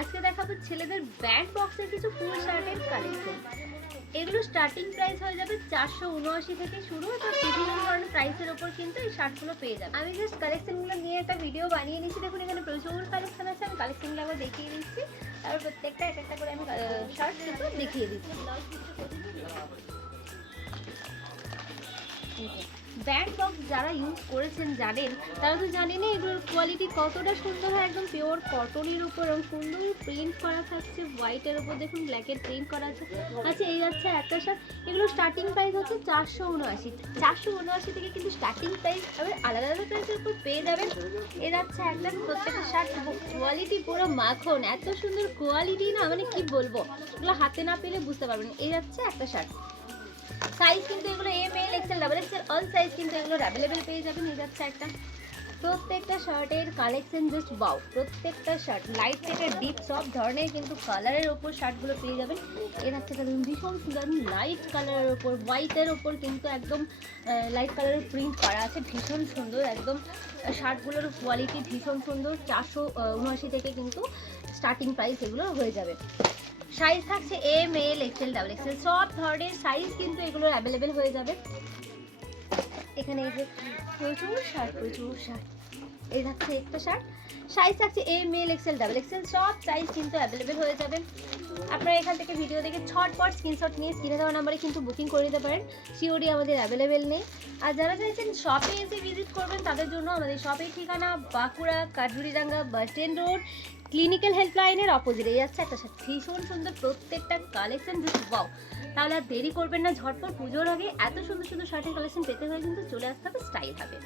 আজকে দেখাবো ছেলেদের ব্যান্ড বক্সের কিছু ফুল শার্টের কালেকশন। এগুলো স্টার্টিং প্রাইস হয়ে যাবে 479 থেকে শুরু, তো বিভিন্ন ধরনের প্রাইসের ওপর কিন্তু এই শার্টগুলো পেয়ে যাবে। আমি জাস্ট কালেকশনগুলো নিয়ে একটা ভিডিও বানিয়ে নিচ্ছি। দেখুন এখানে প্রচুর কালেকশন আছে, আমি কালেকশনগুলো আবার দেখিয়ে দিচ্ছি, তারপর প্রত্যেকটা এক একটা করে আমি শার্ট কিন্তু দেখিয়ে দিচ্ছি। ব্যান্ড বক্স যারা ইউজ করেছেন জানেন, তারা তো জানেন এগুলোর কোয়ালিটি কতটা সুন্দর হয়। একদম পিওর কটনের উপর এবং সুন্দর প্রিন্ট করা থাকছে, হোয়াইটের উপর দেখুন ব্ল্যাকের প্রিন্ট করা আছে। আচ্ছা, এই যাচ্ছে একটা শার্ট। এগুলো স্টার্টিং প্রাইস হচ্ছে 479 থেকে কিন্তু স্টার্টিং প্রাইস আবার আলাদা আলাদা প্রাইসের উপর পেয়ে যাবেন। এ যাচ্ছে একটা, প্রত্যেকটা শার্ট কোয়ালিটি পুরো মাখন, এত সুন্দর কোয়ালিটি না, মানে কি বলবো, এগুলো হাতে না পেলে বুঝতে পারবেন। এই যাচ্ছে একটা শার্ট। সাইজ কিন্তু এগুলো M L XL double XL all size কিন্তু এগুলো অ্যাভেলেবেল পেয়ে যাবেন। এই যাচ্ছে একটা, প্রত্যেকটা শার্টের কালেকশন জাস্ট ওয়াও। প্রত্যেকটা শার্ট লাইট থেকে ডিপ সব ধরনের কিন্তু কালারের ওপর শার্টগুলো পেয়ে যাবেন। এর একটা কালার ভীষণ সুন্দর, লাইট কালারের ওপর হোয়াইটের ওপর কিন্তু একদম লাইট কালারের প্রিন্ট করা আছে, ভীষণ সুন্দর একদম। শার্টগুলোর কোয়ালিটি ভীষণ সুন্দর। 479 থেকে কিন্তু স্টার্টিং প্রাইস এগুলো হয়ে যাবে। সাইজ থাকছে M L XL double XL সব ধরনের সাইজ কিন্তু এগুলো অ্যাভেলেবেল হয়ে যাবে। এখানে এই যে প্রচুর শার্ট এই থাকছে একটা শার্ট, সাইজ থাকছে M L XL double XL সব সাইজ কিন্তু অ্যাভেলেবেল হয়ে যাবে। আপনারা এখান থেকে ভিডিও দেখে ছটপট স্ক্রিনশট নিয়ে স্ক্রিনে দেওয়া নাম্বারে কিন্তু বুকিং করে দিতে পারেন। সিওডি আমাদের অ্যাভেলেবেল নেই। আর যারা চাইছেন শপে এসে ভিজিট করবেন, তাদের জন্য আমাদের শপের ঠিকানা Bankura Kathuridanga bus stand road, clinical হেল্পলাইনের অপোজিটে যাচ্ছে একটা শার্ট। ভীষণ সুন্দর প্রত্যেকটা কালেকশন, জাস্ট ওয়াও। তাহলে আর দেরি করবেন না, ঝটপট পুজোর আগে এত সুন্দর সুন্দর শার্টের কালেকশন পেতে হলে কিন্তু চলে আসতে হবে স্টাইল হবে।